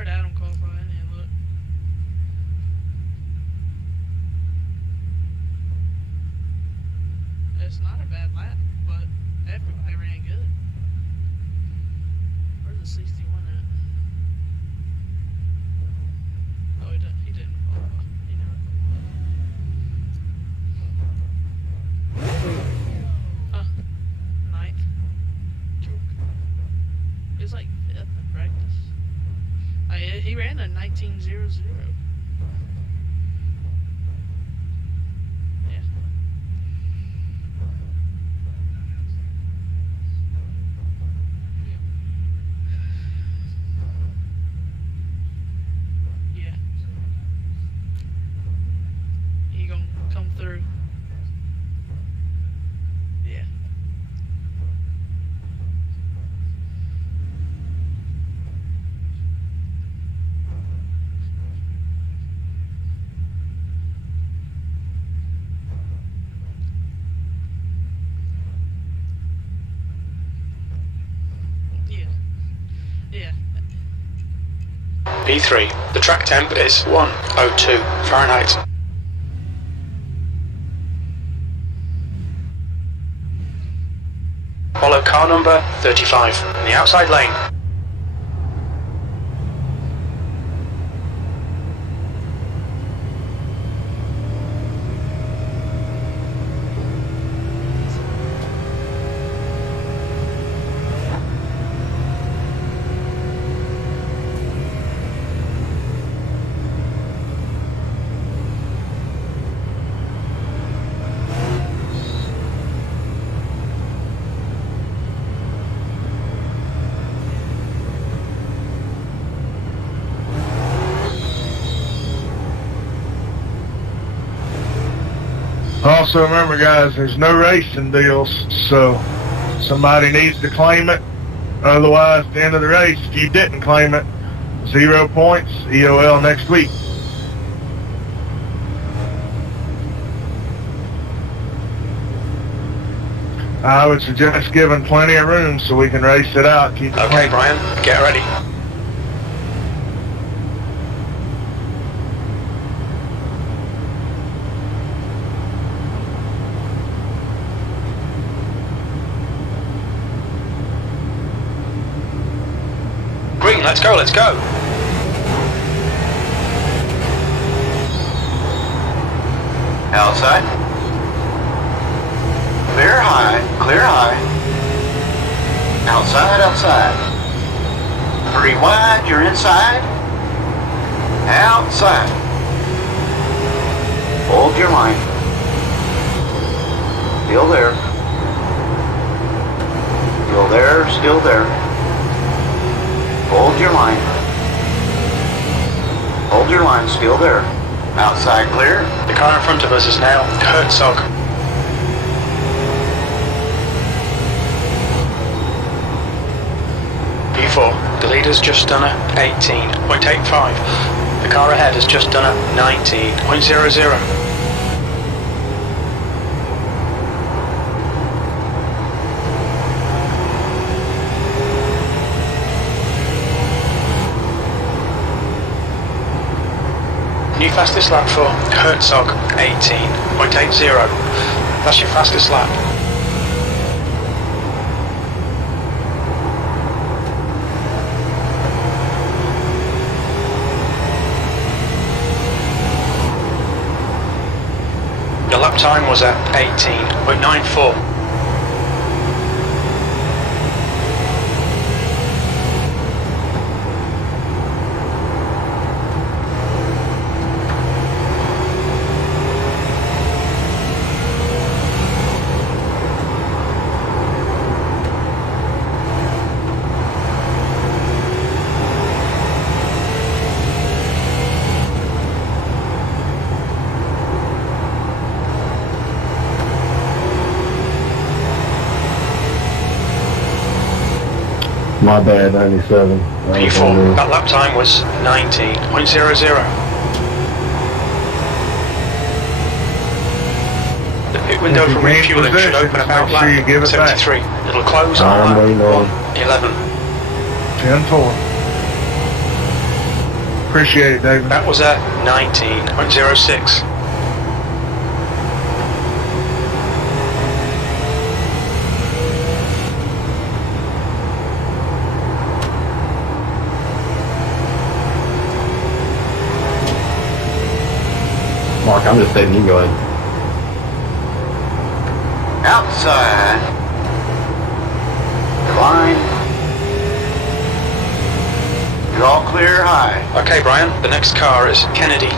Where'd Adam qualify? I didn't look. It's not a bad lap, but everybody ran good. Where's the 61 at? Oh, he didn't qualify. He never qualified. Huh. Ninth. Joke. He was like 5th in practice. He ran a 19.00. Yeah. Yeah. He gonna come through. Yeah. Yeah. P3, the track temp is 102 Fahrenheit. Follow car number 35 in the outside lane. Also remember, guys, there's no racing deals, so somebody needs to claim it. Otherwise, at the end of the race, if you didn't claim it, 0 points, EOL next week. I would suggest giving plenty of room so we can race it out. Keep it Okay, clean. Brian, get ready. Green, let's go, let's go. Outside. Clear high, clear high. Outside, outside. 3 wide, you're inside. Outside. Hold your line. Still there. Still there, still there. Hold your line. Hold your line, still there. Outside clear. The car in front of us is now Herzog. P4, the leader's just done a 18.85. The car ahead has just done a 19.00. New fastest lap for Herzog, 18.80. That's your fastest lap. Your lap time was at 18.94. My bad, 97. P4, that lap time was 19.00. The pit window for refueling should open about lap 73. It'll close on lap 1:11. 10-4. Appreciate it, David. That was a 19.06. Mark, I'm just saying, you go ahead. Outside. Line. You're all clear high. Okay, Brian, the next car is Kennedy.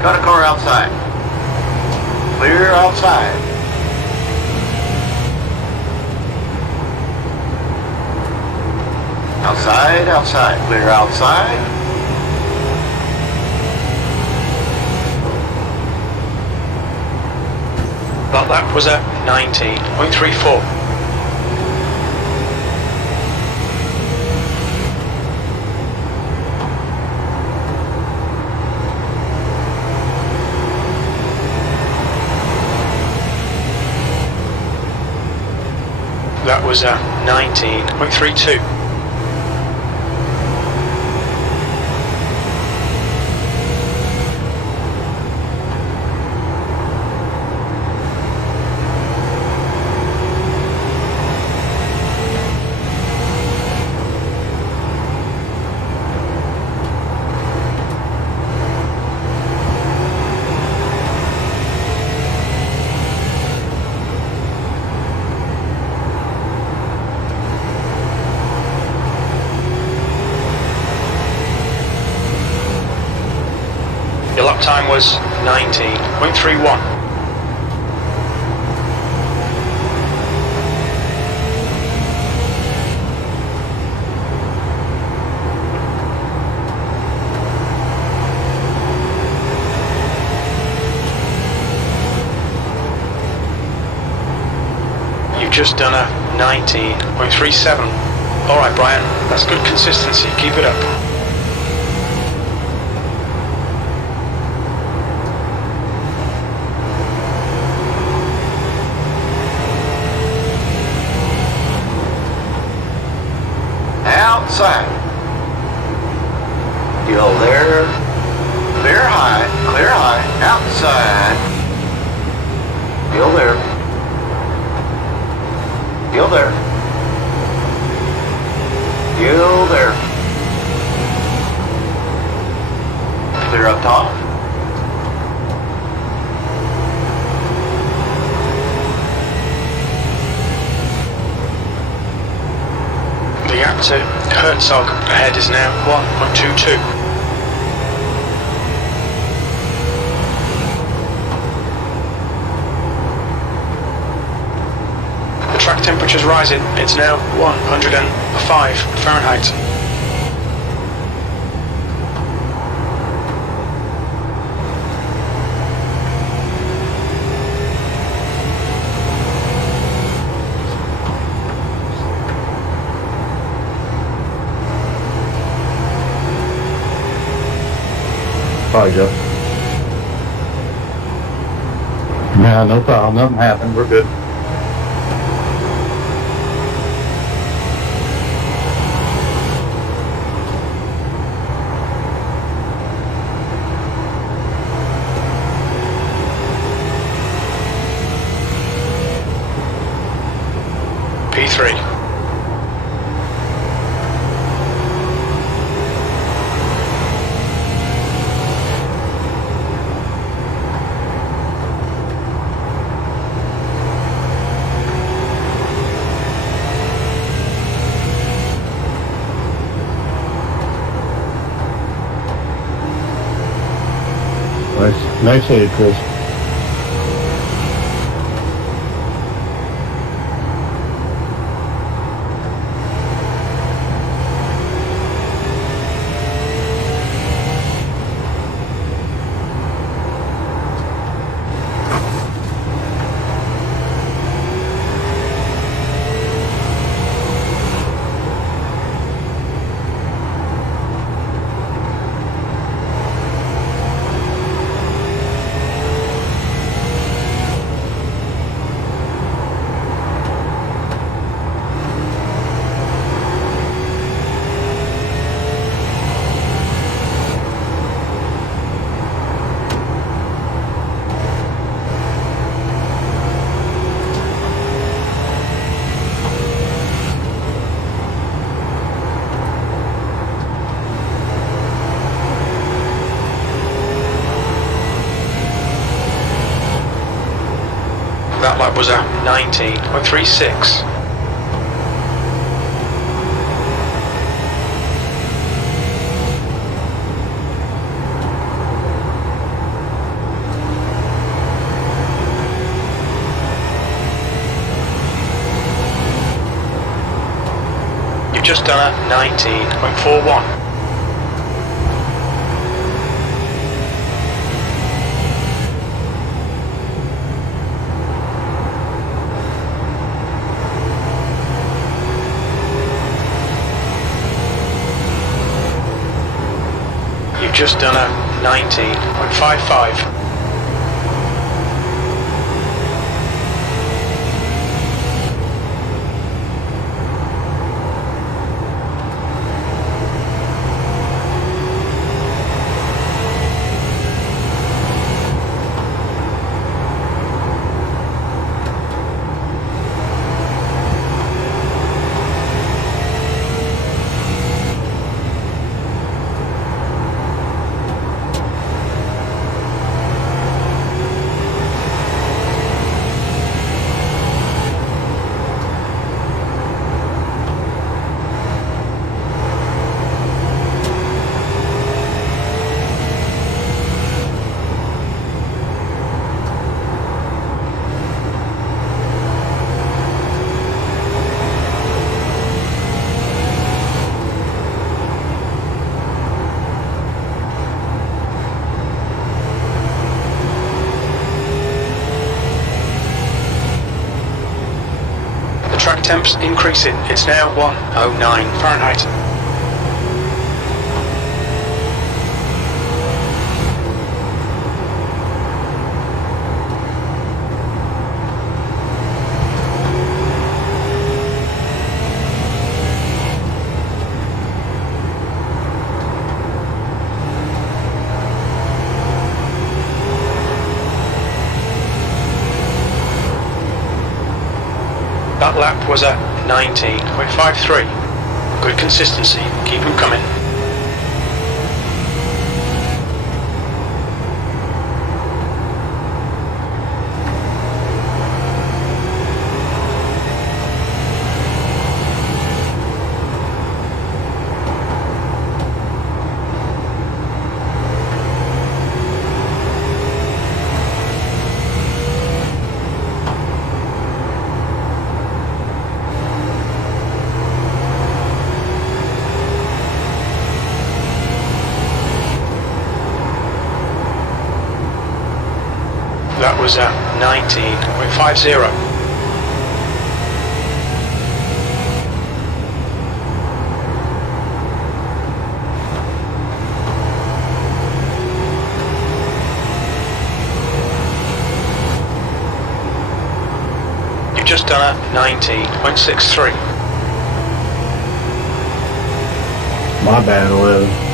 Got a car outside. Clear outside. Outside, outside. Clear outside. But that was a 19.34. That was a 19.32. Your lap time was 19.31. You've just done a 19.37. Alright, Brian, that's good consistency. Keep it up. Outside. Still there. Clear high. Clear high. Outside. Still there. Still there. Still there. Clear up top. The gap to Herzog ahead is now 1.22. The track temperature's rising. It's now 105 Fahrenheit. Sorry, Joe. Yeah, no problem. Nothing happened. We're good. P3. Nice hit, Chris. That was a 19.36. You've just done a 19.41. You've just done a 19.55. Track temps increasing. It's now 109 Fahrenheit. That lap was a 19.53. Good consistency, keep them coming. That was a 19.50. You've just done a 19.63. My bad, 11.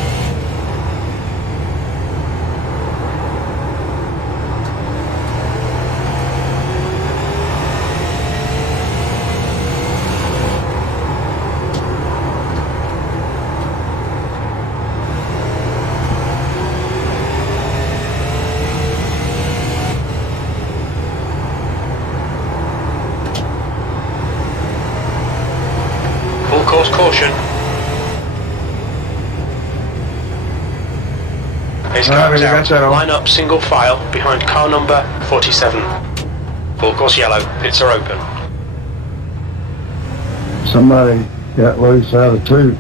Full course caution. Ace car is out. Line up single file behind car number 47. Full course yellow. Pits are open. Somebody got loose out of two.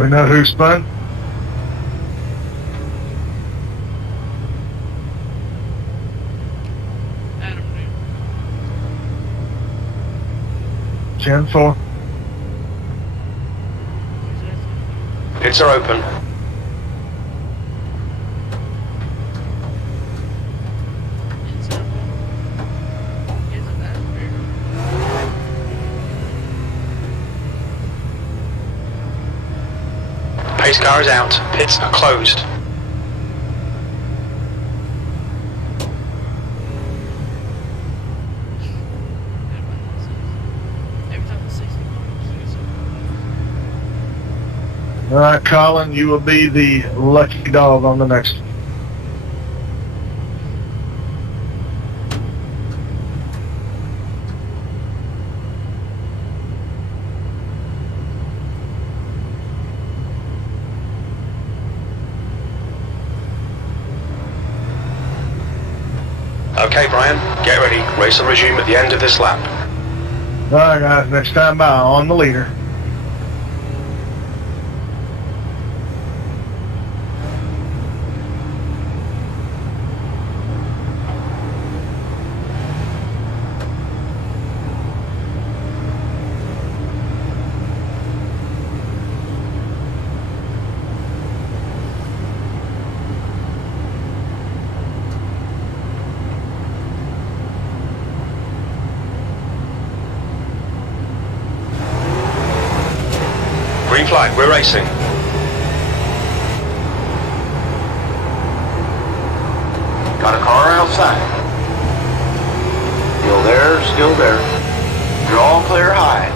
we know who spun? Adam knew. 10-4. Who's that? Pits are open. Inside one. Isn't that fair? Pace car is out. Pits are closed. Every time the 60 All right, Colin, you will be the lucky dog on the next one. Okay, Brian, get ready. Race will resume at the end of this lap. All right, guys, next time by on the leader. Green flag, we're racing. Got a car outside. Still there, still there. Draw clear high.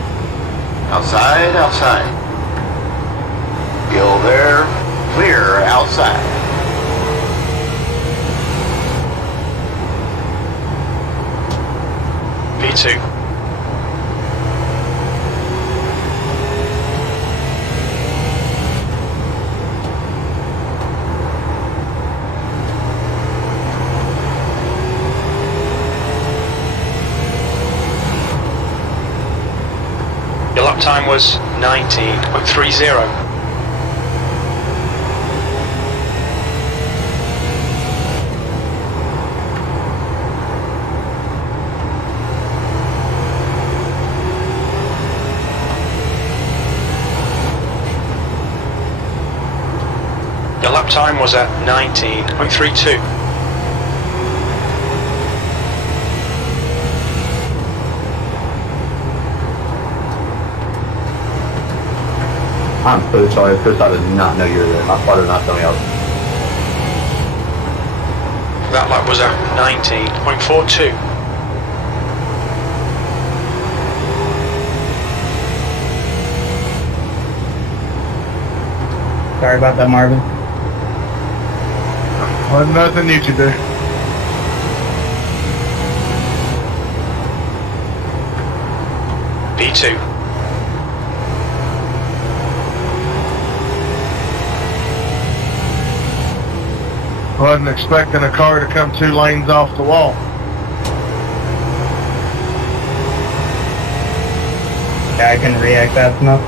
Outside, outside. Still there, clear outside. P2. Your lap time was 19.30. Your lap time was at 19.32. I'm so sorry, Chris. I did not know you were there. My father did not tell me I was. That lap was at 19.42. Sorry about that, Marvin. Well, nothing you can do. P2. Wasn't expecting a car to come 2 lanes off the wall. Yeah, I couldn't react fast enough.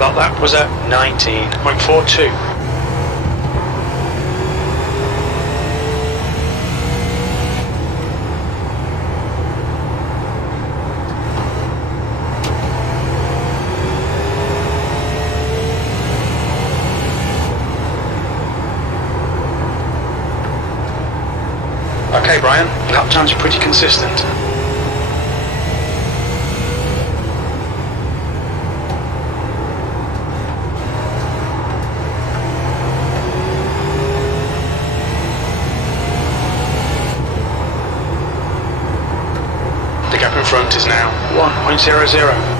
That lap was at 19.42. Okay, Brian, lap times are pretty consistent. The gap in front is now 1.00.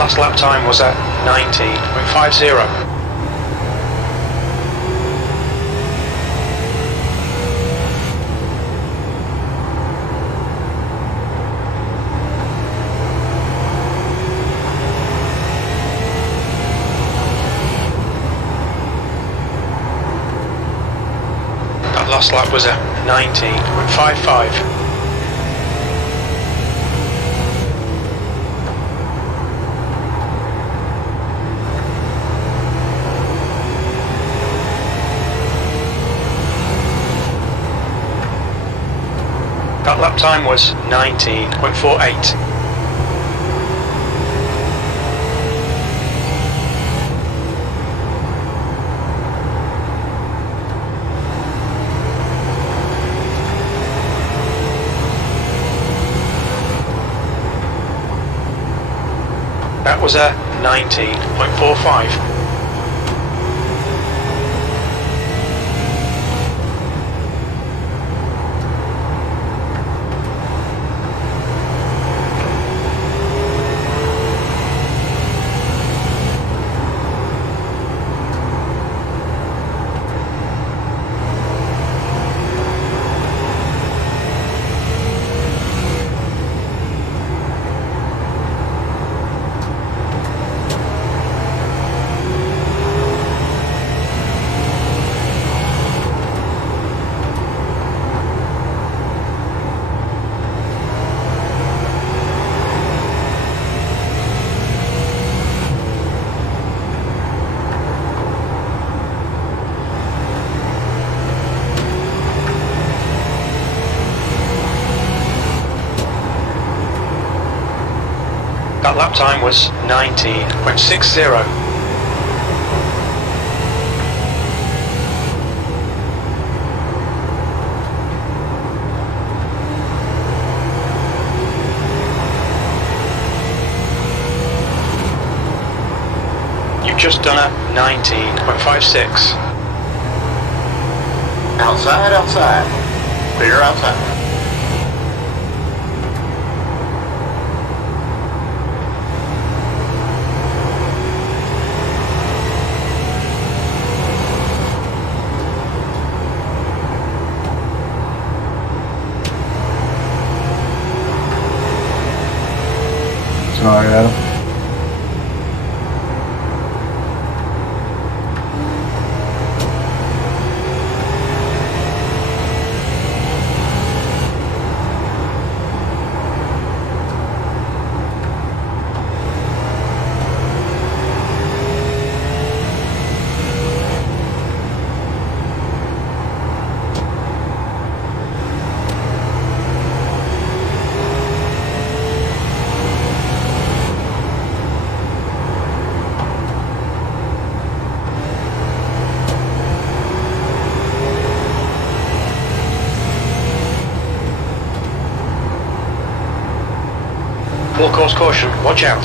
last lap time was a 19.50. Last lap was a 19.55. That lap time was 19.48. That was a 19.45. That lap time was 19.60. You've just done a 19.56. Outside, outside. Clear outside. Sorry, Adam. Full course caution, watch out.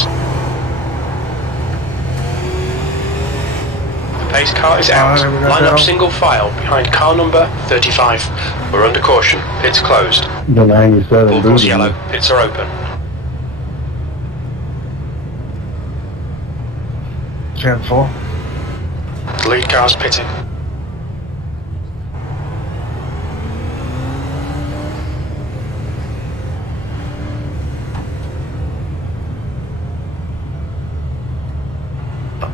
The pace car is out. Alright, we got Line up down. single file behind car number 35. We're under caution. Pits closed. The 97 Full course booty. yellow. Pits are open. 10-4. The lead car's pitting.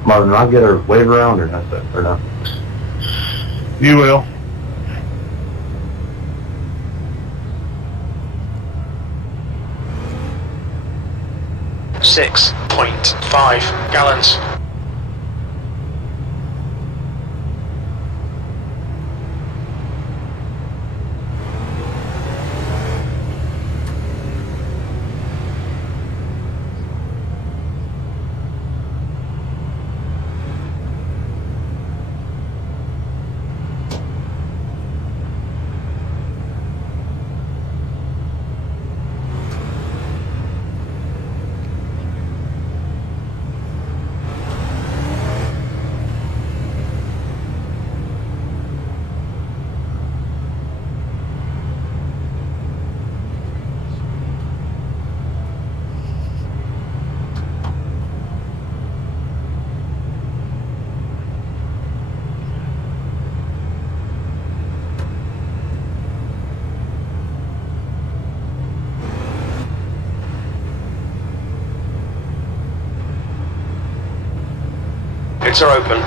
Marvin, will I get a wave around or not? Or no? You will. .5 gallons. Pits are open.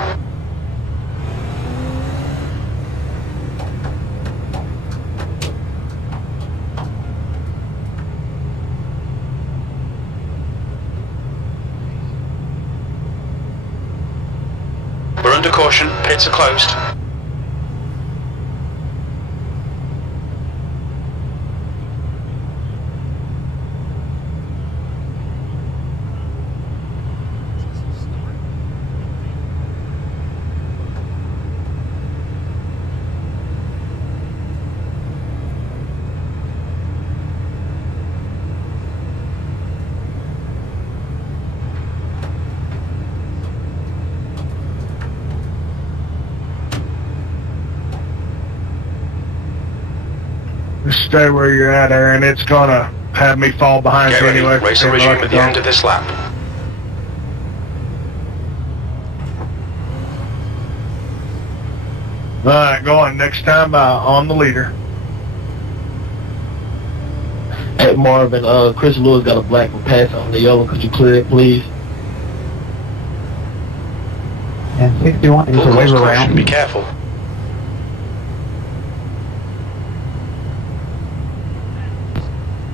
We're under caution. Pits are closed. Just stay where you're at, Aaron. It's gonna have me fall behind Get you ready. anyway. Race will resume at the end of this lap. Alright, going next time on the leader. Hey Marvin, Chris Lewis got a black pass on the yellow. Could you clear it, please? And 61 is Full a course waiver caution. round. Be careful.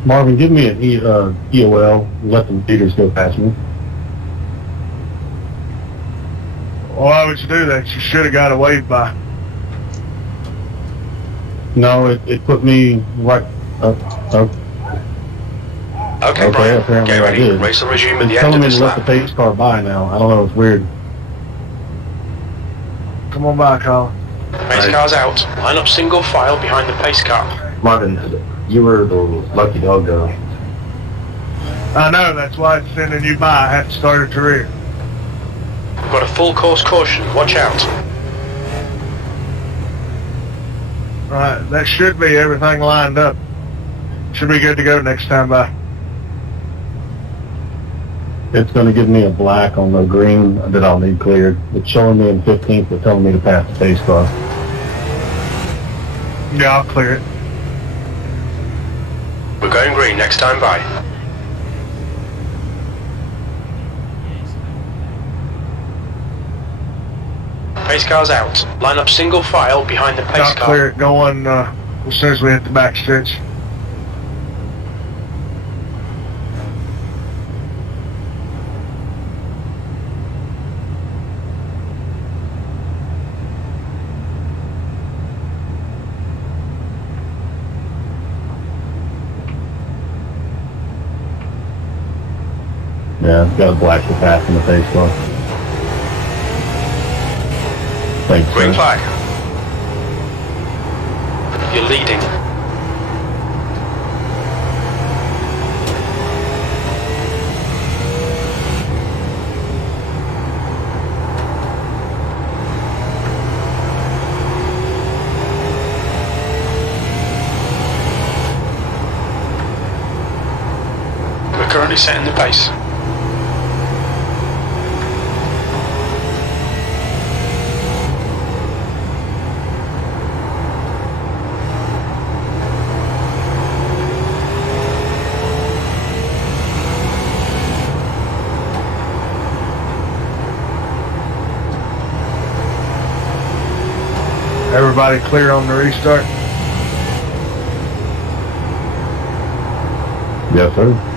Marvin, give me an EOL. Let the leaders go past me. Why would you do that? You should have got a wave by. No, it put me right up. Okay, Okay, Brian. apparently Get I ready. did. Race will resume at It's the end telling of me this to let the lap. pace car by now. I don't know, it's weird. Come on by, Colin. Pace car's out. Line up single file behind the pace car. Marvin, you were the lucky dog though. I know, that's why it's sending you by. I have to start at the rear. We've got a full course caution. Watch out. Alright, that should be everything lined up. Should be good to go next time by. It's going to give me a black on the green that I'll need cleared. It's showing me in 15th, but telling me to pass the pace car. Yeah, I'll clear it. We're going green next time by. Pace car's out. Line up single file behind the pace I'll car. clear it going as soon as we hit the back stretch. Yeah, got a black to pass in the pace car. Thanks, Green sir. flag. You're leading. We're currently setting the pace. Everybody clear on the restart? Yes, sir.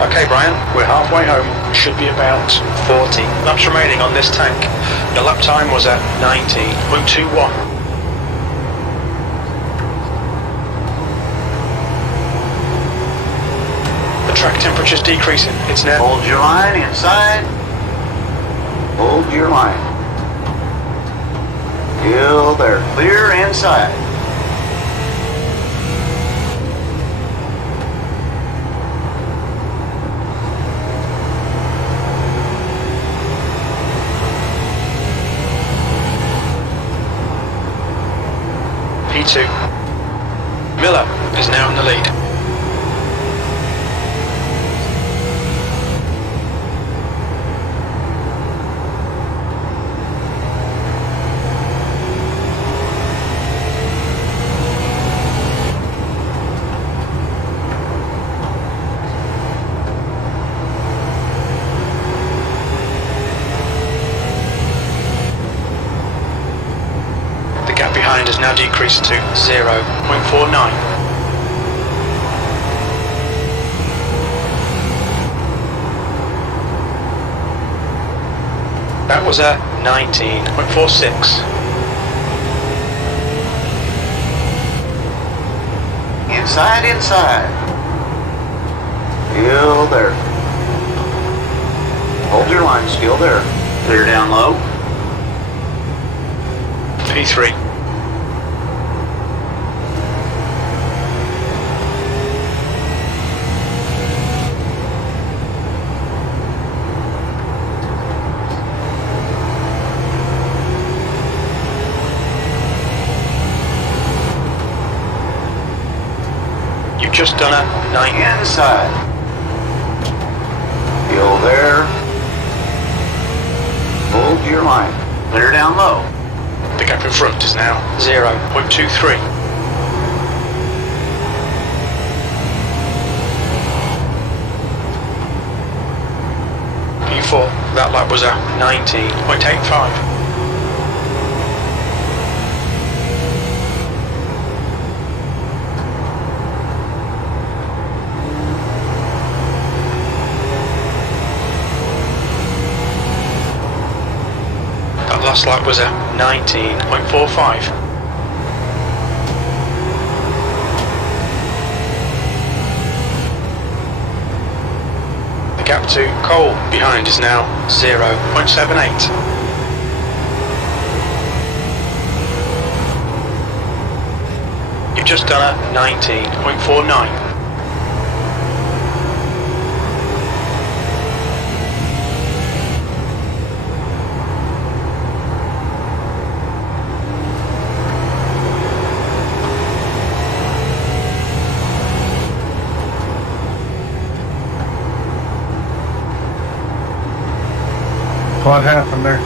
Okay, Brian, we're halfway home. Should be about 40 laps remaining on this tank. The lap time was at 19.21. The track temperature's decreasing. It's now... Hold your line inside. Hold your line. Till they're clear inside. P2. Miller is now in the lead. behind has now decreased to 0.49. That was a 19.46. Inside. Still there. Hold your line, still there. Clear down low. P3. You've just done a 9. Inside. Still there. Hold your line. Clear down low. The gap in front is now 0.23. P4, that lap was a 19.85. That last lap was a 19.45. The gap to Cole behind is now 0.78. You've just done a 19.49. What happened there?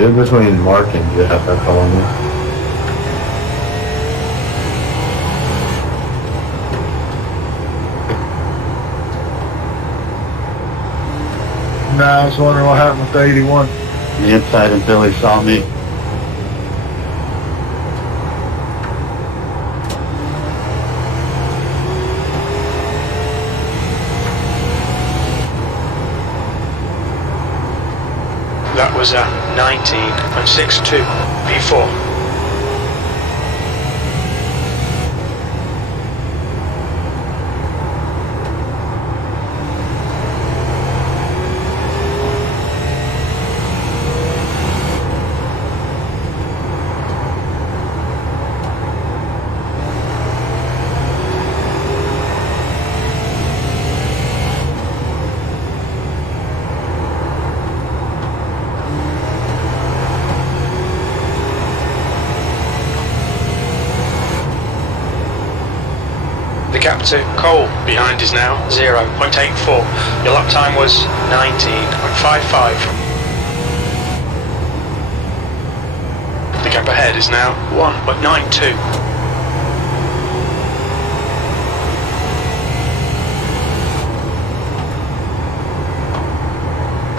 It was between Mark and Jeff, that's all I know. Nah, I was wondering what happened with the 81. The inside until he saw me. That was a 19.62 P4. The gap to Cole behind is now 0.84. Your lap time was 19.55. The gap ahead is now 1.92.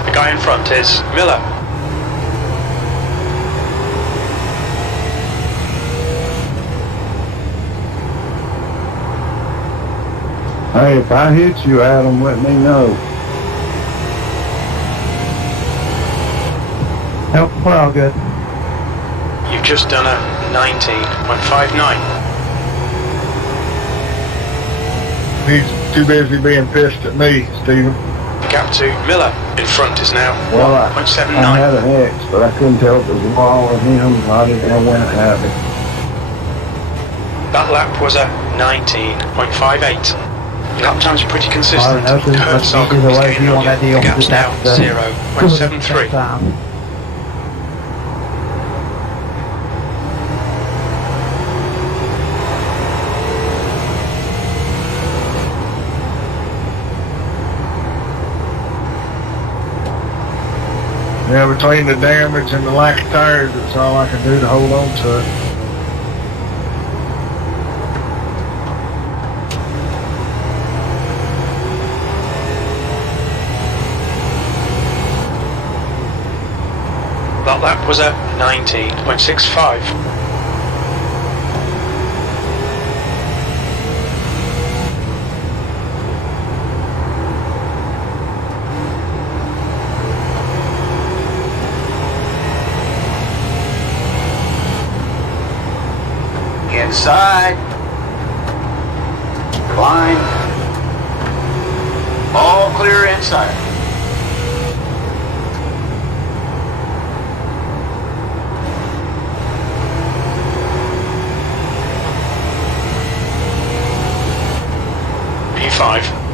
The guy in front is Miller. Hey, if I hit you, Adam, let me know. Nope, we're all good. You've just done a 19.59. He's too busy being pissed at me, Steven. The gap to Miller in front is now Well, I 1.79. had an X, but I couldn't tell if it was a ball or him. I didn't know when it happened. That lap was a 19.58. Your lap times are pretty consistent. Well, I know, Herzog either is way, getting you on want that you. deal, The gap's just now have to 0.73. time. Yeah, between the damage and the lack of tires, that's all I can do to hold on to it. That lap was at 19.65. Inside. Line. All clear inside. P5.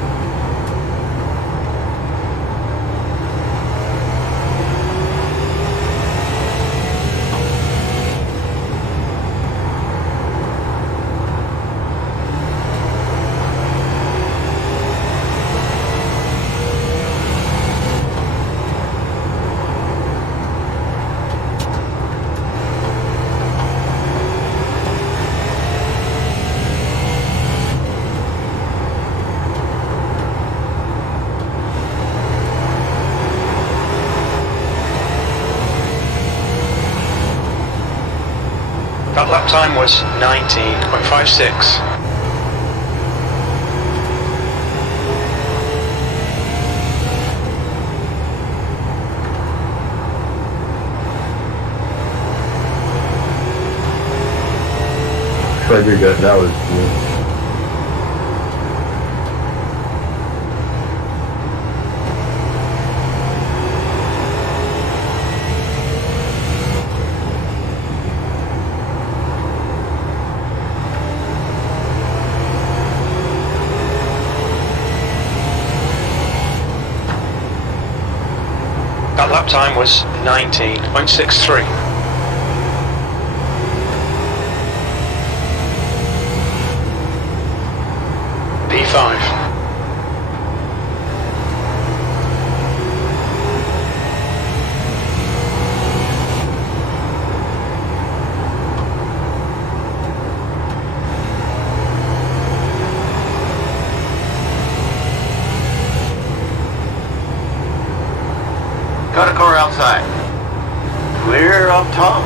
That lap time was 19.56. Pretty good. That was good. That lap time was 19.63. P5. Got a car outside. Clear up top.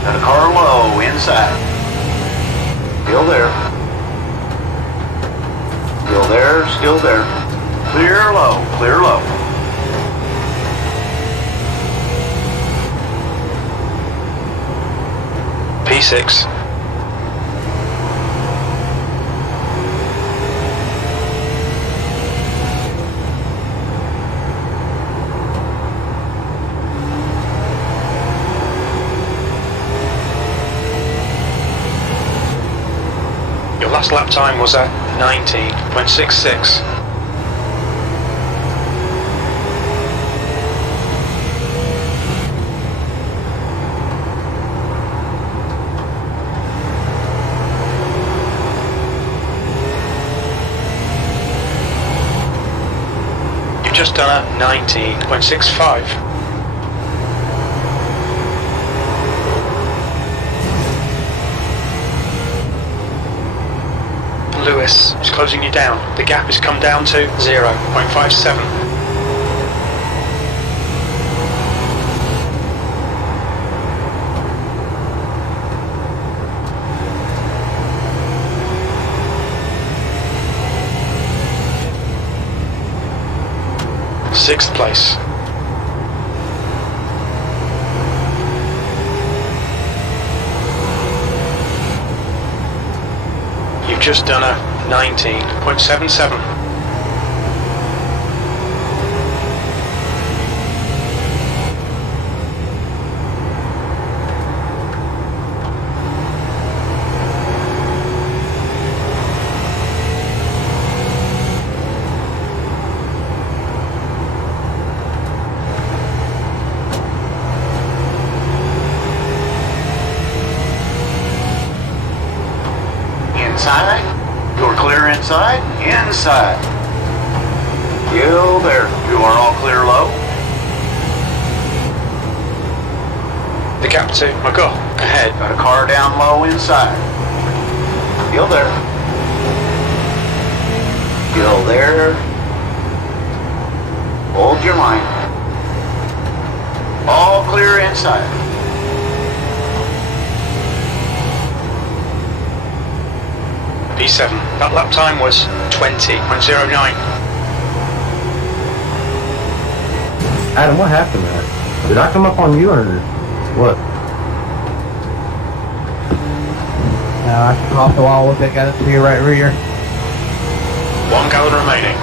Got a car low inside. Still there. Still there, still there. Clear low, clear low. P6. Your last lap time was at 19.66. Just done at 19.65. Lewis is closing you down. The gap has come down to 0.57. Sixth place. You've just done a 19.77. Inside. You're clear inside. Inside. You there. You are all clear low. The gap to Myrtle ahead. Got a car down low inside. Still there. Still there. Hold your line. All clear inside. P7. That lap time was 20.09. Adam, what happened there? Did I come up on you or what? No, I come off the wall with it, got it to your right rear. 1 gallon remaining.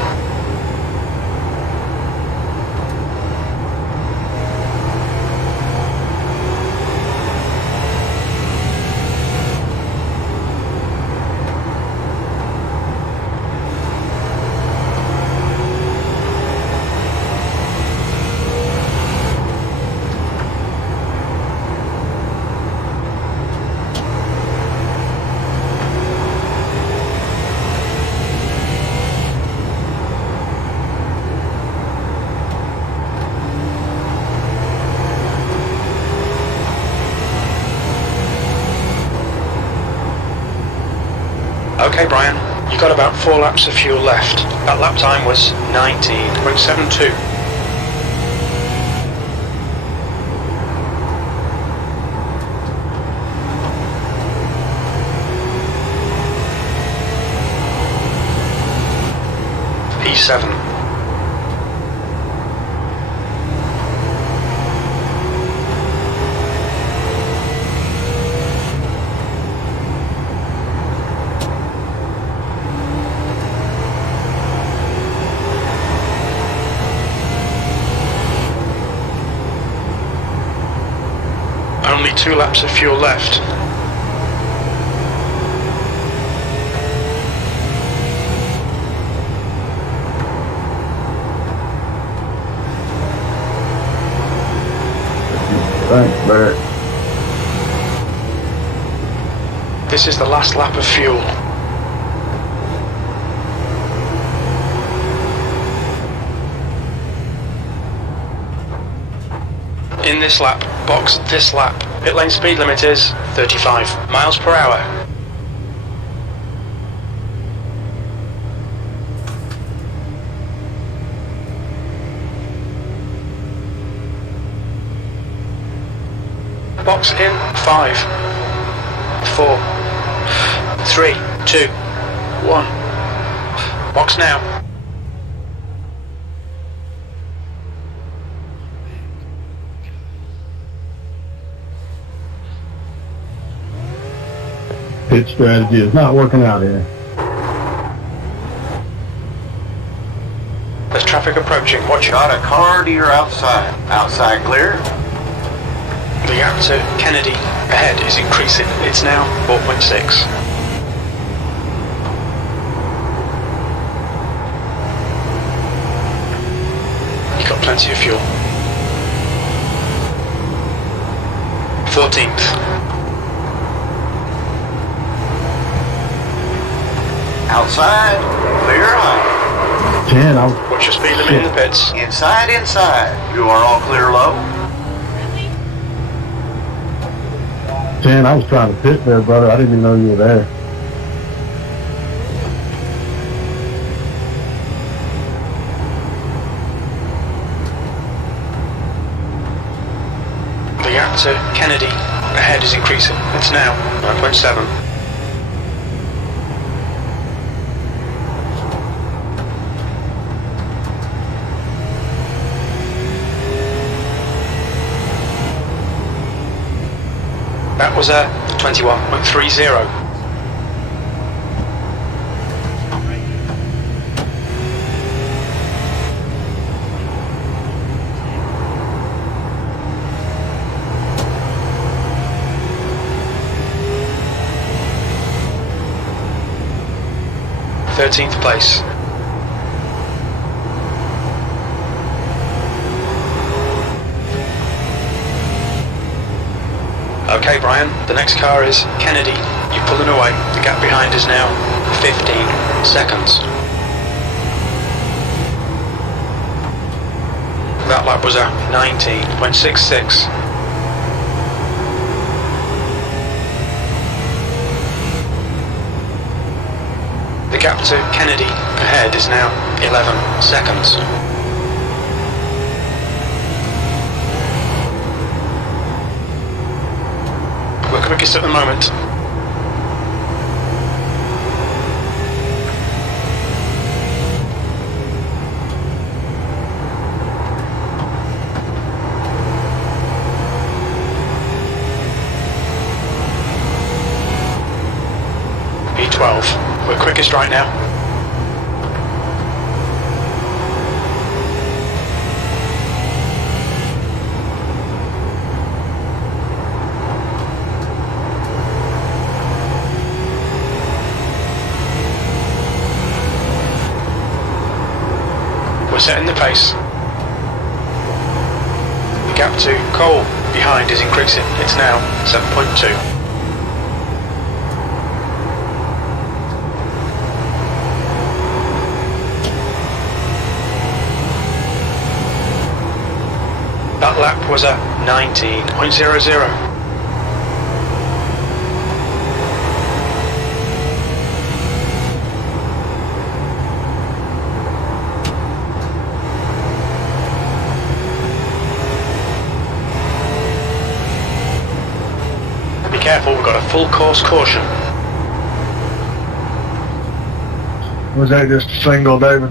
Okay, Brian, you got about 4 laps of fuel left. That lap time was 19.72. P7. Only 2 laps of fuel left. Thanks, Barrett. This is the last lap of fuel. In this lap, box this lap. Pit lane speed limit is 35 miles per hour. Box in 5, 4, 3, 2, 1. Box now. Pit strategy is not working out here. There's traffic approaching. Watch out. Got a car to your outside. Outside clear. The gap to Kennedy ahead is increasing. It's now 4.6. You got plenty of fuel. 14th. Outside. Clear high. 10, I was... What's your speed limit in the pits? Inside, inside. You are all clear low. 10, I was trying to pit there, brother. I didn't even know you were there. The gap to Kennedy ahead is increasing. It's now 9.7. That was a 21.30. Thirteenth place. Okay, Brian, the next car is Kennedy. You're pulling away. The gap behind is now 15 seconds. That lap was a 19.66. The gap to Kennedy ahead is now 11 seconds. We're quickest at the moment. P12. We're quickest right now. We're setting the pace. The gap to Cole behind is increasing. It's now 7.2. That lap was a 19.00. Be careful, we've got a full course caution. Was that just a single, David?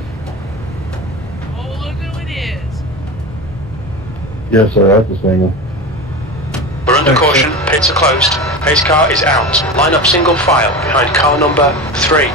Oh, look who it is. Yes, sir, that's a single. We're under caution, pits are closed. Pace car is out. Line up single file behind car number 3.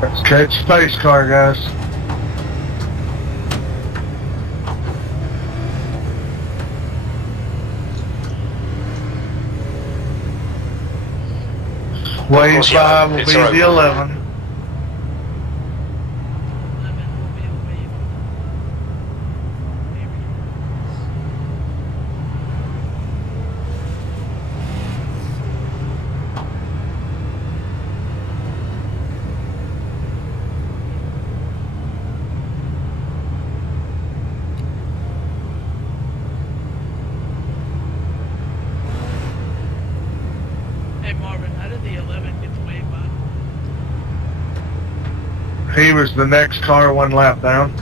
Let's catch space car, guys. Wave course, 5 will it's be all right. the 11. 11 will be the wave. Hey Marvin, how did the 11 get the wave by? He was the next car one lap down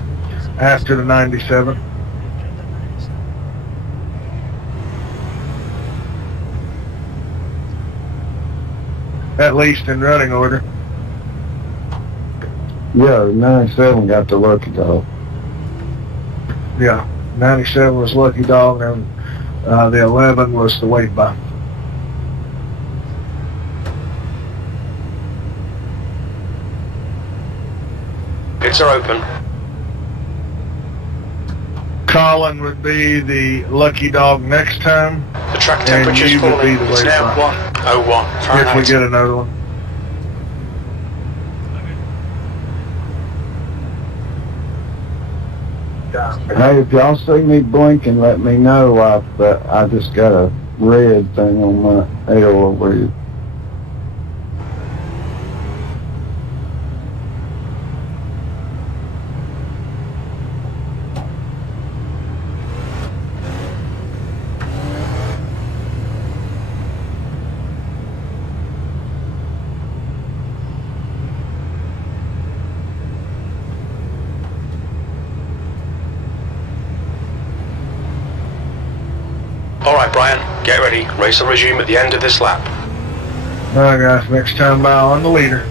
after the 97. After the 97. At least in running order. Yeah, 97 got the lucky dog. Yeah, 97 was Lucky Dog, and the 11 was the wave by. Pits are open. Colin would be the Lucky Dog next time, The track and temperature's you would falling. be the It's wave now by. 101 If we Fahrenheit. get another one. Hey, if y'all see me blinking, let me know. I just got a red thing on my L over here. Alright Brian, get ready. Race will resume at the end of this lap. Alright guys, next time by on the leader.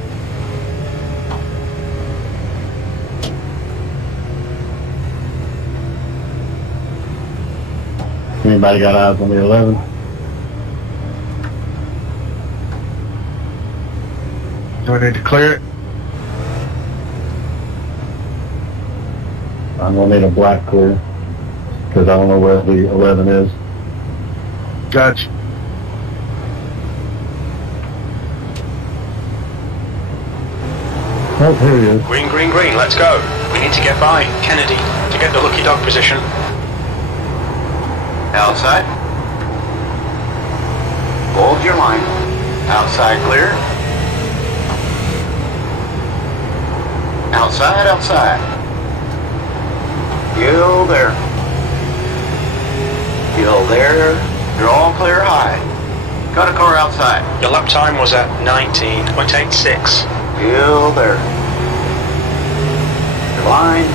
Anybody got eyes on the 11? Do we need to clear it? I'm gonna need a black clear, because I don't know where the 11 is. Gotcha. Oh, here he is. Green, green, green, let's go. We need to get by Kennedy to get the lucky dog position. Outside. Hold your line. Outside clear. Outside, outside. Gill there. Gill there. You're all clear high. Got a car outside. Your lap time was at 19.86. Gill there. Your line.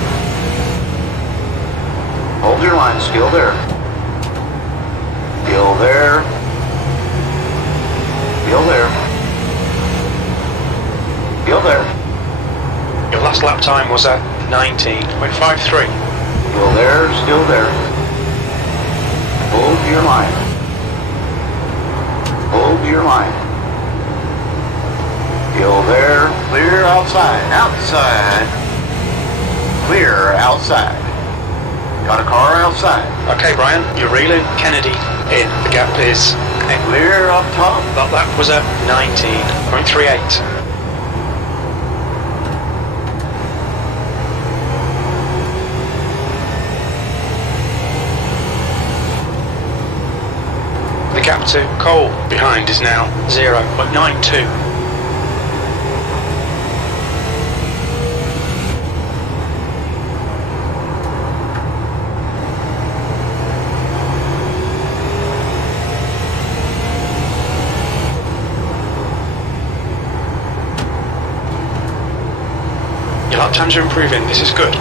Hold your line, Skill there. Gill there. Gill there. Gill there. Your last lap time was at 19.53. Still there, still there. Hold your line. Hold your line. Still there, clear outside. Outside. Clear outside. Got a car outside. Okay, Brian, you're reeling. Kennedy in. The gap is Clear up top. that lap was at 19.38. The gap to Cole behind is now 0.92. Your lap times are improving. This is good.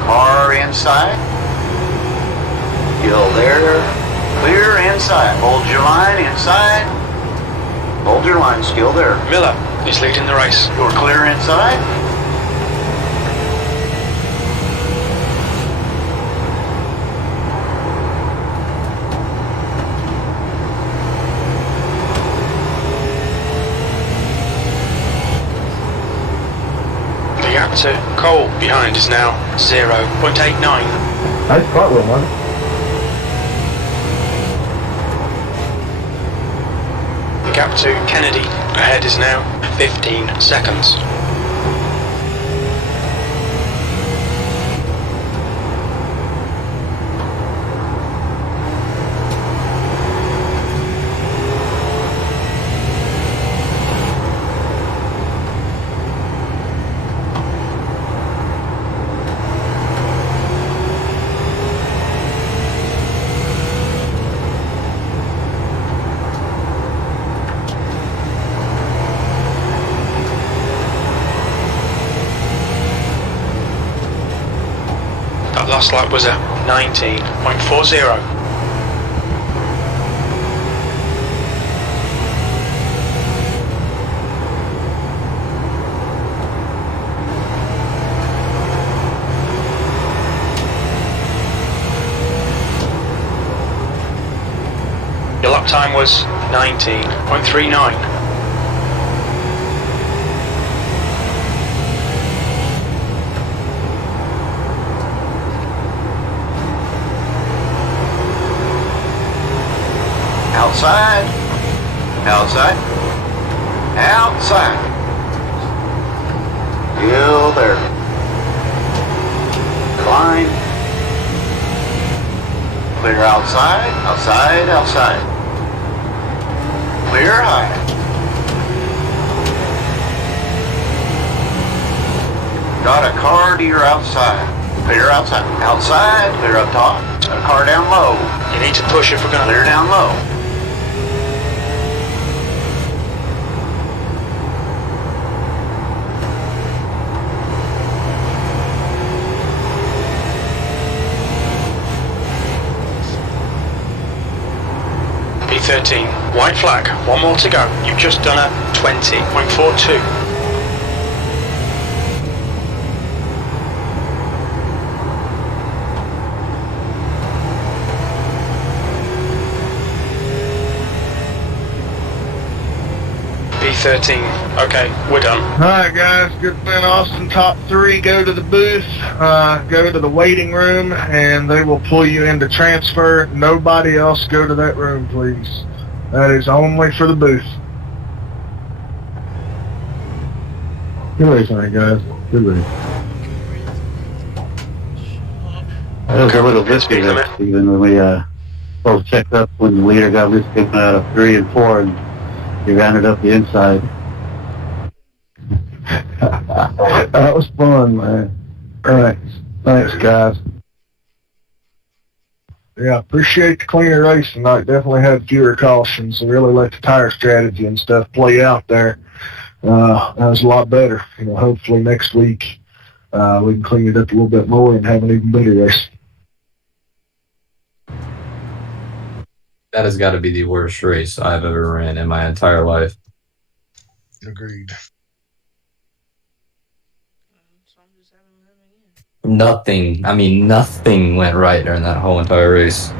Car inside. Gill there. Clear inside. Hold your line inside. Hold your line, Skill there. Miller is leading the race. You're clear inside. The gap to Cole behind is now 0.89. Nice cartwheel, man. The gap to Kennedy ahead is now 15 seconds. That last lap was at 19.40. Your lap time was 19.39. Outside. Outside. Outside. Still there. Line. Clear outside. Outside. Outside. Clear high. Got a car to your outside. Clear outside. Outside. Clear up top. Got a car down low. You need to push if we're going to. Clear down low. P13. White flag. One more to go. You've just done a 20.42. P13 Okay, we're done. Alright guys, good thing Austin top 3 go to the booth, go to the waiting room, and they will pull you into transfer. Nobody else go to that room, please. That is only for the booth. Good race, guys. Good race. That was a little risky there, Stephen, when we both checked up when the leader got risky out of 3 and 4, and he rounded up the inside. That was fun, man. Thanks, guys. Yeah, appreciate the cleaner race tonight. Definitely had fewer cautions and really let the tire strategy and stuff play out there. That was a lot better. Hopefully next week we can clean it up a little bit more and have an even better race. That has got to be the worst race I've ever ran in my entire life. Agreed. Nothing went right during that whole entire race.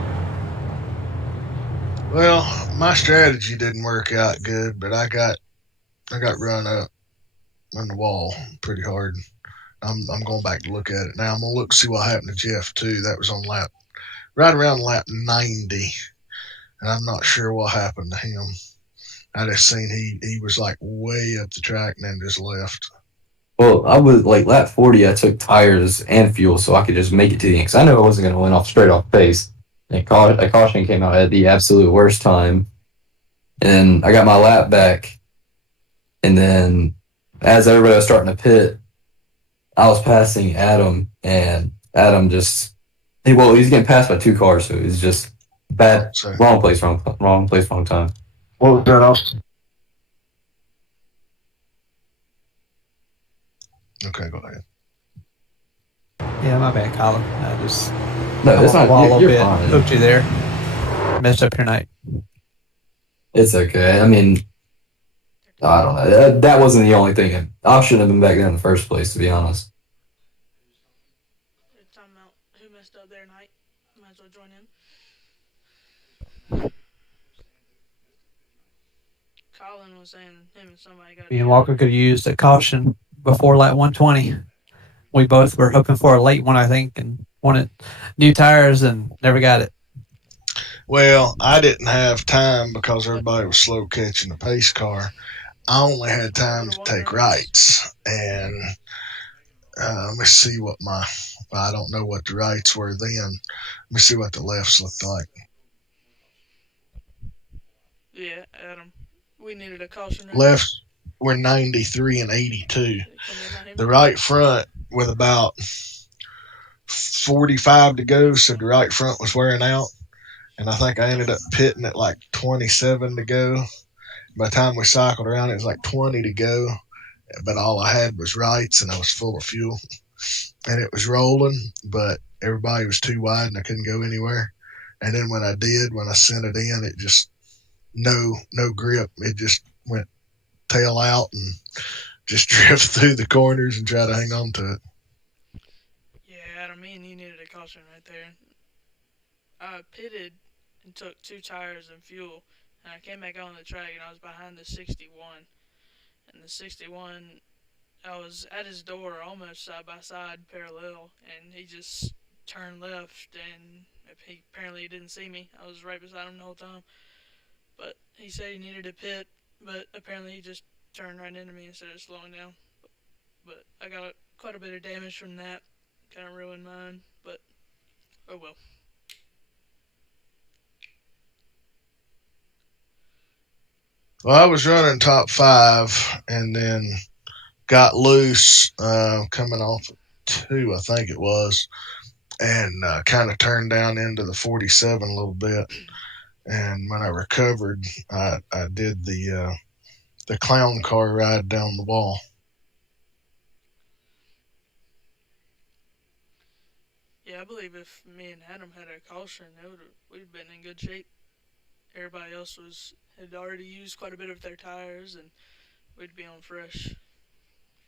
Well, my strategy didn't work out good, but I got run up on the wall pretty hard. I'm going back to look at it now. I'm gonna look to see what happened to Jeff too. That was on right around lap 90, and I'm not sure what happened to him. I just seen he was like way up the track and then just left. Well, I was like lap 40. I took tires and fuel so I could just make it to the end because I knew I wasn't going to win off straight off pace. And a caution came out at the absolute worst time, and I got my lap back. And then, as everybody was starting to pit, I was passing Adam, and Adam he's getting passed by 2 cars, so it's just bad, wrong place, wrong time. What was that, Austin? Okay, go ahead. Yeah, my bad, Colin. I just No, it's not. You're fine. Hooked you there. Messed up your night. It's okay. I mean, I don't know. That wasn't the only thing. I shouldn't have been back there in the first place, to be honest. Talking about who messed up their night. Might as well join in. Colin was saying him and somebody got. Me and Walker could have used a caution before lap 120. We both were hoping for a late one, I think, and wanted new tires and never got it. Well, I didn't have time because everybody was slow catching the pace car. I only had time to take rights, and let me see what I don't know what the rights were then. Let me see what the lefts looked like. Yeah, Adam. We needed a caution. Right? Lefts were 93 and 82. The right front with about 45 to go, so the right front was wearing out. And I think I ended up pitting at like 27 to go. By the time we cycled around, it was like 20 to go. But all I had was rights, and I was full of fuel. And it was rolling, but everybody was too wide, and I couldn't go anywhere. And then when I sent it in, it just no grip. It just went tail out and just drift through the corners and try to hang on to it. Yeah, Adam, me and you needed a caution right there. I pitted and took 2 tires and fuel, and I came back on the track, and I was behind the 61. And the 61, I was at his door almost side by side, parallel, and he just turned left, and apparently he didn't see me. I was right beside him the whole time. But he said he needed a pit, but apparently he just turned right into me instead of slowing down. But I got quite a bit of damage from that. Kind of ruined mine, but oh well. Well, I was running top 5 and then got loose coming off 2, I think it was, and kind of turned down into the 47 a little bit. And when I recovered, I did the clown car ride down the wall. Yeah, I believe if me and Adam had a caution, we'd been in good shape. Everybody else had already used quite a bit of their tires, and we'd be on fresh.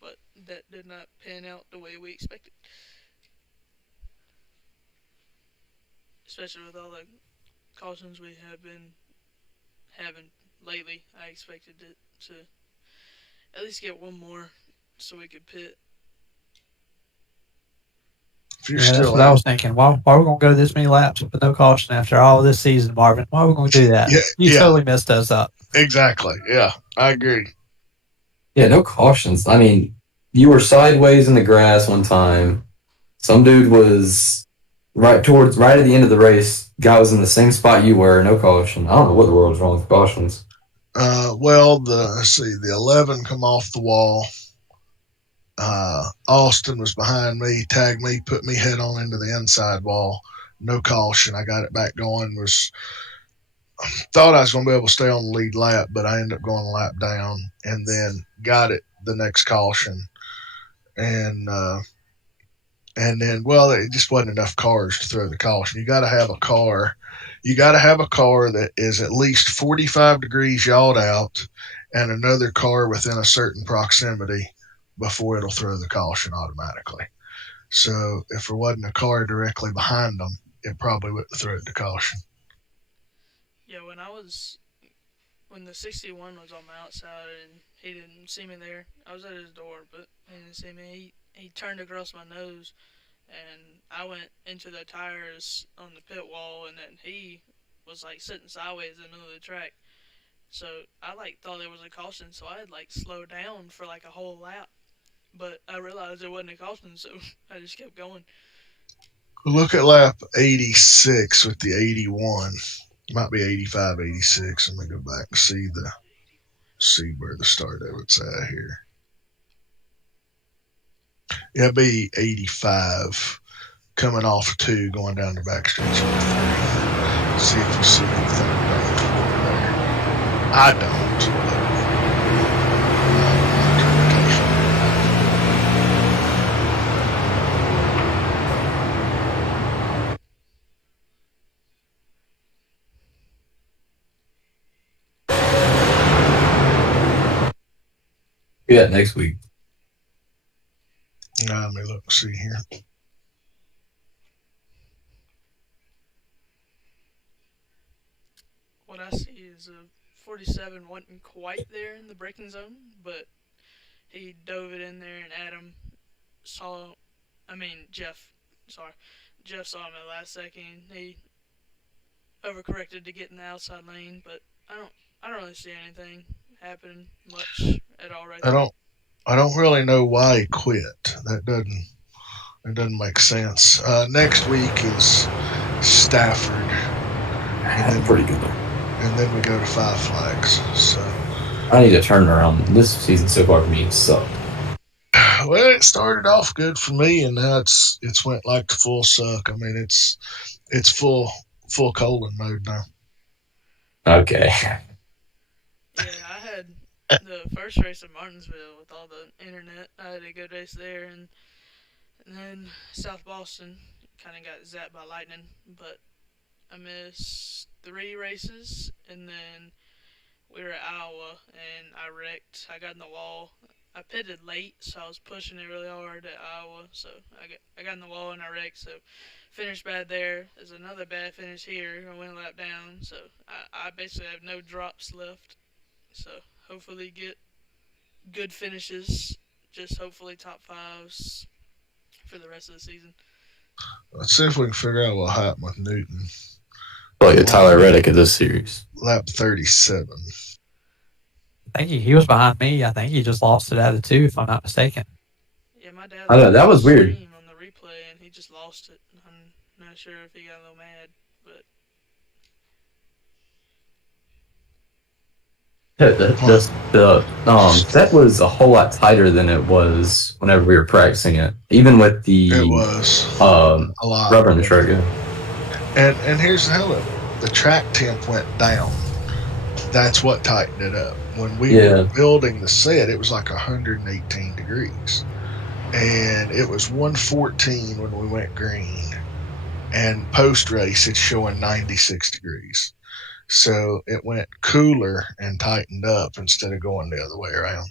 But that did not pan out the way we expected. Especially with all the cautions we have been having lately, I expected it to at least get one more so we could pit. If you're Yeah, that's still what I in, was thinking. Why are we going to go this many laps with no caution after all this season, Marvin? Why are we going to do that? yeah, You yeah, totally messed us up. exactly. Yeah, I agree. Yeah, no cautions. I mean, you were sideways in the grass one time. Some dude was right at the end of the race. Guy was in the same spot you were, no caution. I don't know what the world's wrong with cautions. Well, let's see, the 11 come off the wall. Austin was behind me, tagged me, put me head on into the inside wall. No caution. I got it back going. Was thought I was going to be able to stay on the lead lap, but I ended up going a lap down, and then got it the next caution, and then well, it just wasn't enough cars to throw the caution. You got to have a car. You got to have a car that is at least 45 degrees yawed out, and another car within a certain proximity before it'll throw the caution automatically. So if there wasn't a car directly behind them, it probably wouldn't throw the caution. Yeah, when the 61 was on my outside and he didn't see me there, I was at his door, but he didn't see me. He turned across my nose, and I went into the tires on the pit wall, and then he was like sitting sideways in the middle of the track. So I like thought there was a caution, so I had like slowed down for like a whole lap. But I realized there wasn't a caution, so I just kept going. Look at lap 86 with the 81. Might be 85, 86. Let me go back and see where the start of it's at here. Yeah, it'd be 85 coming off 2 going down the backstretch of 3. See if you see anything there. I don't. Yeah, next week. Now, let me look and see here. What I see is a 47 wasn't quite there in the braking zone, but he dove it in there, and saw, Jeff, sorry, Jeff saw him at the last second. He overcorrected to get in the outside lane, but I don't really see anything happening much at all right I there. don't I don't really know why he quit. That doesn't make sense. Next week is Stafford, and That's then pretty good. we go to Five Flags. So I need a turnaround. This season so far for me sucked. well, it started off good for me, and now it's went like full suck. I mean, it's full colon mode now. Okay. Yeah, I had the first race in Martinsville with all the internet. I had a good race there, and then South Boston kind of got zapped by lightning, but I missed 3 races, and then we were at Iowa, and I wrecked. I got in the wall. I pitted late, so I was pushing it really hard at Iowa. So I got in the wall and I wrecked. So finished bad there. There's another bad finish here. I went a lap down. So I basically have no drops left. So hopefully get good finishes. Just hopefully top fives for the rest of the season. Let's see if we can figure out what happened with Newton. Like a Tyler Reddick of this series. Lap 37. I think he was behind me. I think he just lost it out of 2, if I'm not mistaken. Yeah, my dad. I know, that was weird. On the replay, and he just lost it. I'm not sure if he got a little mad, but That was a whole lot tighter than it was whenever we were practicing it, even with the It was a lot rubber in the track. Yeah. And here's the hell of it. The track temp went down. That's what tightened it up. When we were building the set, it was like 118 degrees. And it was 114 when we went green. And post race, it's showing 96 degrees. So it went cooler and tightened up instead of going the other way around.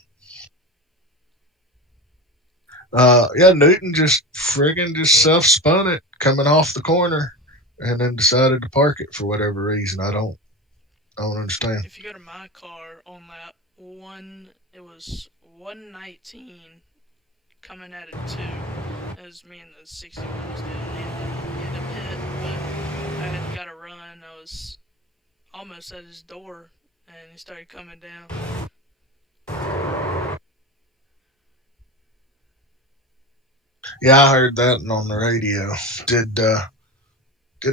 Yeah, Newton just friggin' just self spun it coming off the corner and then decided to park it for whatever reason. I don't understand. If you go to my car on lap 1, it was 119 coming at it too. It was me and the 61 was in the pit, but I had got a run. I was almost at his door, and he started coming down. Yeah, I heard that on the radio. Did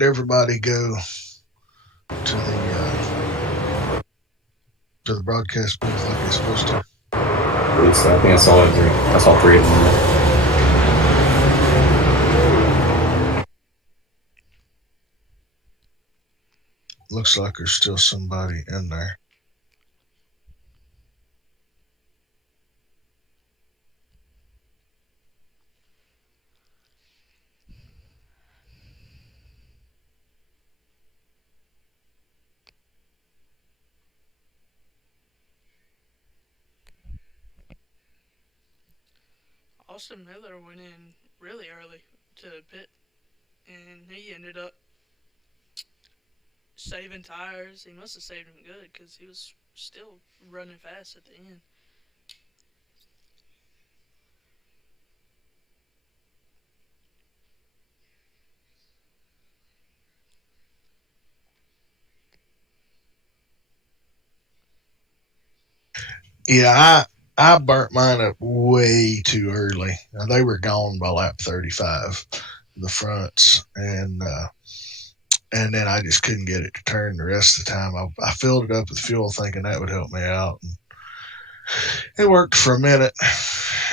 everybody go to the broadcast booth like they're supposed to? I think I saw it. I saw three of them there. Looks like there's still somebody in there. Austin Miller went in really early to the pit, and he ended up saving tires. He must have saved them good because he was still running fast at the end. Yeah, I burnt mine up way too early. They were gone by lap 35, the fronts, and then I just couldn't get it to turn the rest of the time. I filled it up with fuel thinking that would help me out. And it worked for a minute,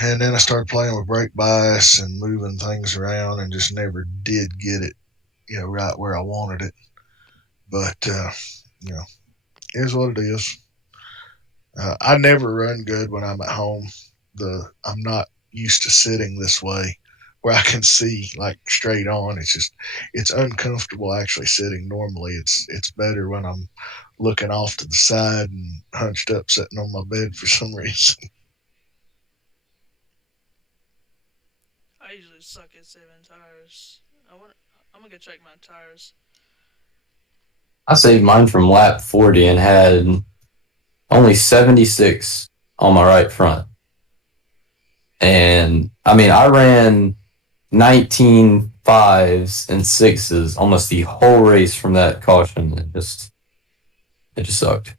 and then I started playing with brake bias and moving things around, and just never did get it, right where I wanted it. But you know, it is what it is. I never run good when I'm at home. I'm not used to sitting this way, where I can see like straight on. It's uncomfortable actually sitting normally. It's better when I'm looking off to the side and hunched up, sitting on my bed for some reason. I usually suck at saving tires. I'm gonna go check my tires. I saved mine from lap 40 and had only 76 on my right front. And I mean, I ran 19 fives and sixes almost the whole race from that caution. It just sucked.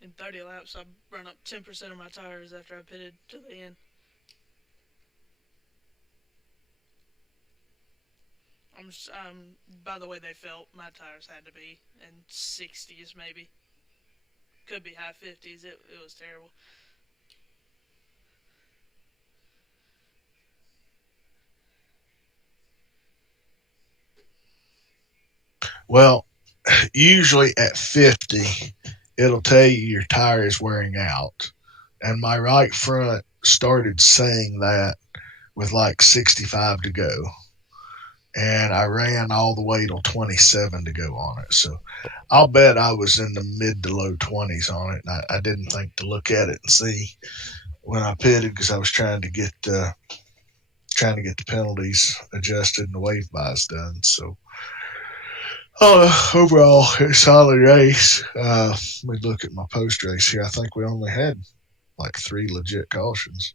In 30 laps, I run up 10% of my tires after I pitted to the end. By the way they felt, my tires had to be in 60s maybe. Could be high 50s. It was terrible. Well, usually at 50, it'll tell you your tire is wearing out. And my right front started saying that with like 65 to go. And I ran all the way till 27 to go on it. So I'll bet I was in the mid to low 20s on it. And I didn't think to look at it and see when I pitted because I was trying to get the penalties adjusted and the wave buys done. So overall, a solid race. Let me look at my post race here. I think we only had like 3 legit cautions.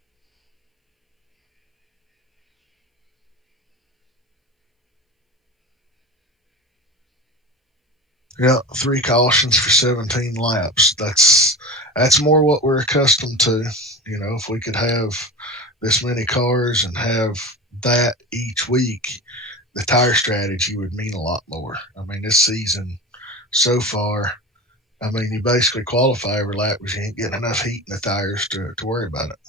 Yeah, 3 cautions for 17 laps. That's more what we're accustomed to. If we could have this many cars and have that each week, the tire strategy would mean a lot more. I mean, this season so far, I mean, you basically qualify every lap because you ain't getting enough heat in the tires to worry about it.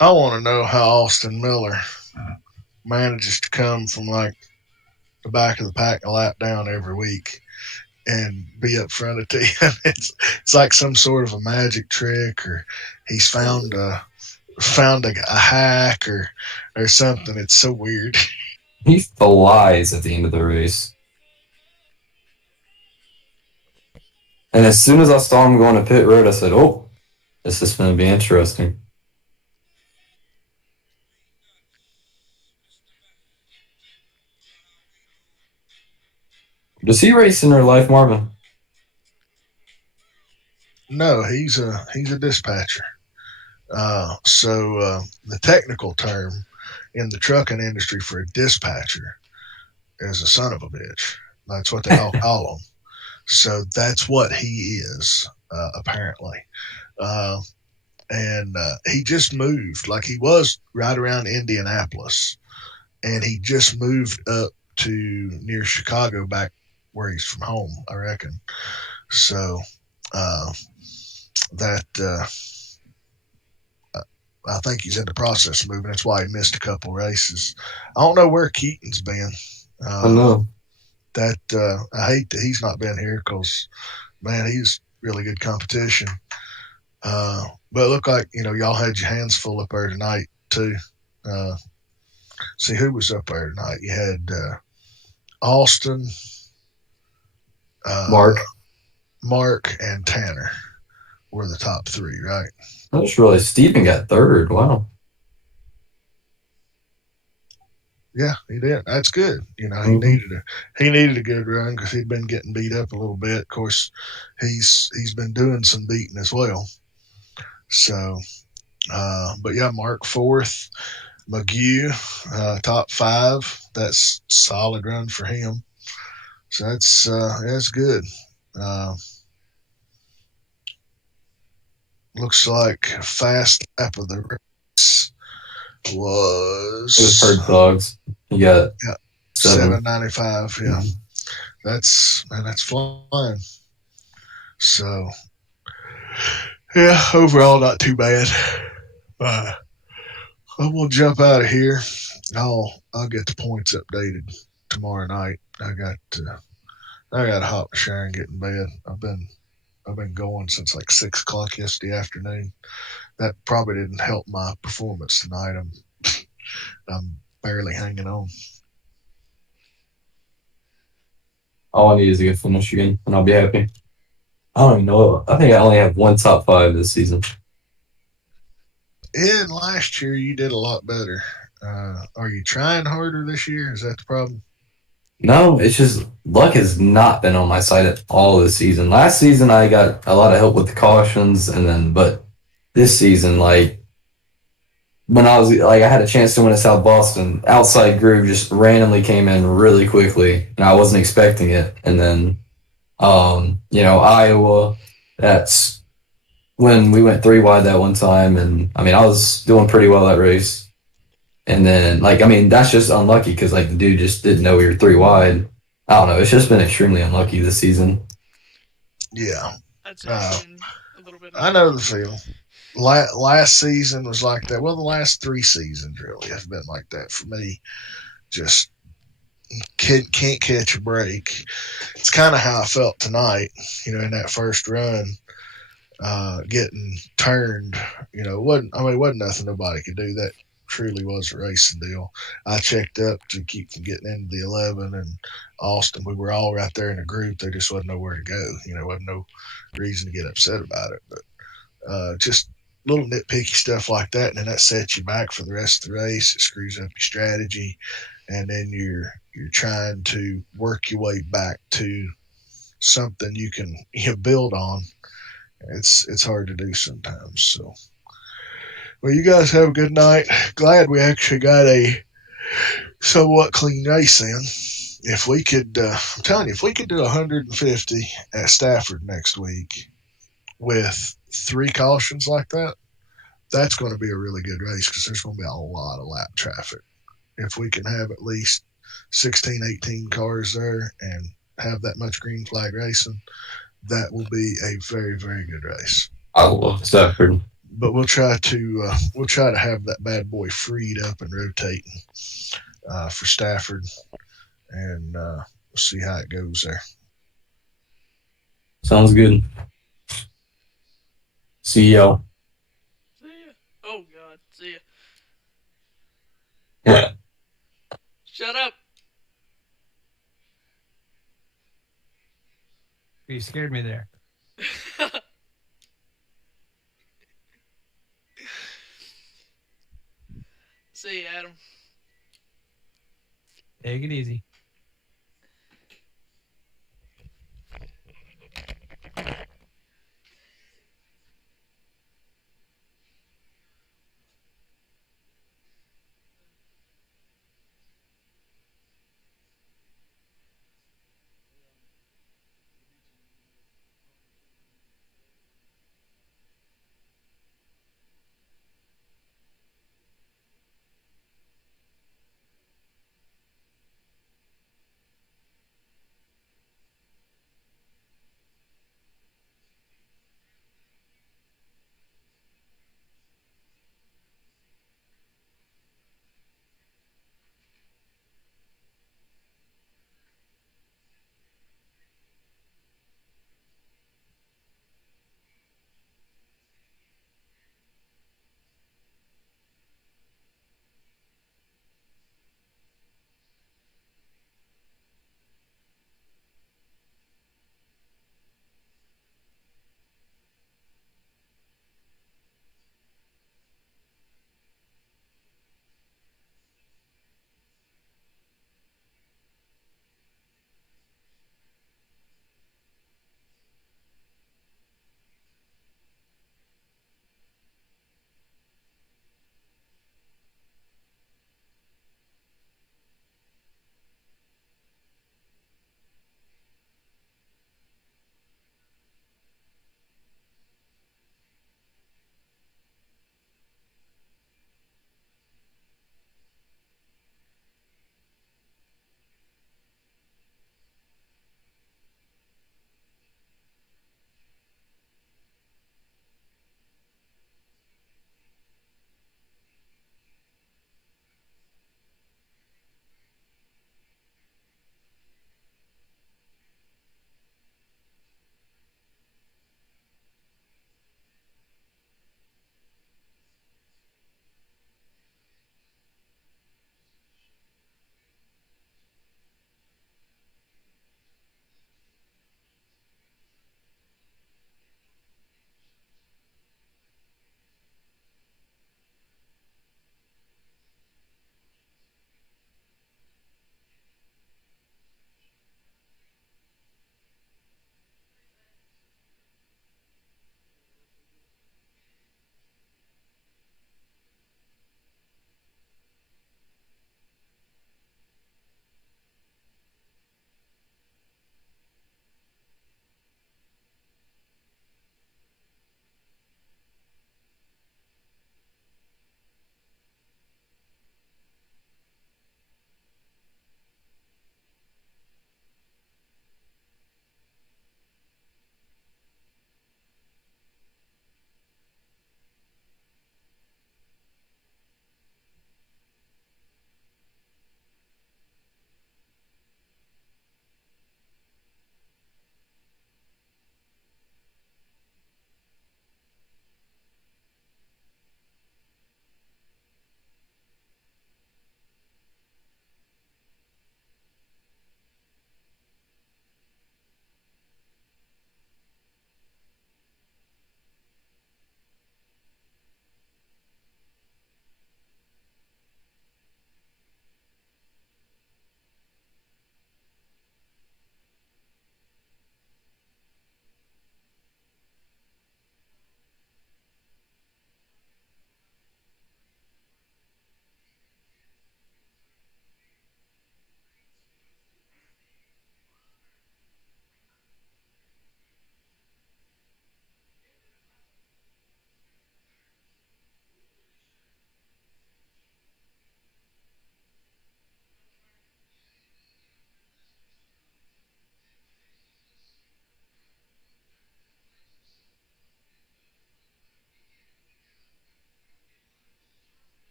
I want to know how Austin Miller manages to come from like the back of the pack a lap down every week and be up front of team. It's like some sort of a magic trick, or he's found a hack or something. It's so weird. He flies at the end of the race. And as soon as I saw him going to pit road, I said, "Oh, this is going to be interesting." Does he race in real life, Marvin? No, he's a dispatcher. So the technical term in the trucking industry for a dispatcher is a son of a bitch. That's what they all call him. So that's what he is, apparently. And he just moved. Like, he was right around Indianapolis, and he just moved up to near Chicago, back where he's from home, I reckon. So that I think he's in the process of moving. That's why he missed a couple races. I don't know where Keaton's been. I know. That I hate that he's not been here, because, man, he's really good competition. But it looked like, y'all had your hands full up there tonight too. See who was up there tonight. You had Austin, Mark, and Tanner were the top three, right? I just realized Steven got third. Wow. Yeah, he did. That's good. He needed a good run, because he'd been getting beat up a little bit. Of course, he's been doing some beating as well. So, but yeah, Mark fourth, McGee top five. That's solid run for him. So that's good. Looks like fast lap of the race was. It was Herd Dogs. You got 795. Yeah, that's flying. So yeah, overall not too bad. I'm gonna jump out of here. I'll get the points updated tomorrow night. I got to hop in the shower and get in bed. I've been going since like 6 o'clock yesterday afternoon. That probably didn't help my performance tonight. I'm barely hanging on. All I need is a good finish again, and I'll be happy. I don't even know. I think I only have one top 5 this season. And last year you did a lot better. Are you trying harder this year? Is that the problem? No, it's just luck has not been on my side at all this season. Last season I got a lot of help with the cautions, but this season, like, when I was like, I had a chance to win at South Boston, outside groove just randomly came in really quickly, and I wasn't expecting it. And then, Iowa, that's when we went 3 wide that one time, and I was doing pretty well that race. And then, that's just unlucky, because the dude just didn't know we were 3 wide. I don't know. It's just been extremely unlucky this season. Yeah. That's a little bit. I know the feeling. Last season was like that. Well, the last 3 seasons really have been like that for me. Just can't catch a break. It's kind of how I felt tonight, in that first run, getting turned. It wasn't nothing nobody could do. That truly was a racing deal. I checked up to keep from getting into the 11, and Austin, we were all right there in a group. There just wasn't nowhere to go. Wasn't no reason to get upset about it. But just little nitpicky stuff like that, and then that sets you back for the rest of the race. It screws up your strategy, and then you're trying to work your way back to something you can build on. It's hard to do sometimes. So, well, you guys have a good night. Glad we actually got a somewhat clean race in. If we could, I'm telling you, if we could do 150 at Stafford next week with 3 cautions like that, that's going to be a really good race, because there's going to be a lot of lap traffic. If we can have at least 16, 18 cars there and have that much green flag racing, that will be a very, very good race. I love Stafford. But we'll try to have that bad boy freed up and rotating. for Stafford, and we'll see how it goes there. Sounds good. See y'all. See ya. Oh God, see ya. Yeah. Shut up. You scared me there. See ya, Adam. Take it easy.